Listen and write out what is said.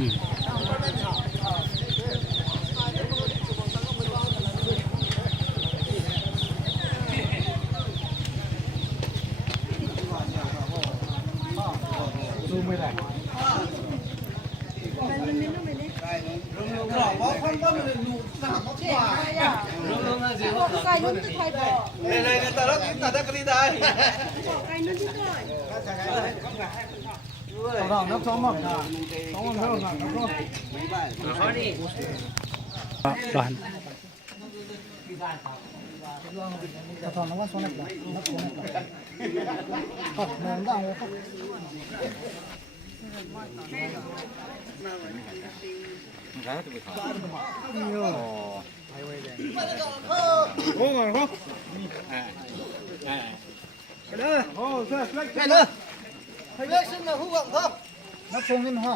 ดูไม่ได้ใส่นุ่นที่ไทยบอกเลยแต่ละกินแต่ก็ได้ใส่นุ่นที่ไทยเรานับสองมั่งนะสองมั่งเท่ากันนับก็เขาดิร้านกระทอนน้ำว่าโซนไหนนับโซนไหนก็มองได้เลยครับโอ้โหครับไปเลยโอ้เสื้อไปเลยไปเลยซึ่งเราคู่กับครับนับทรงนี่มันห่อ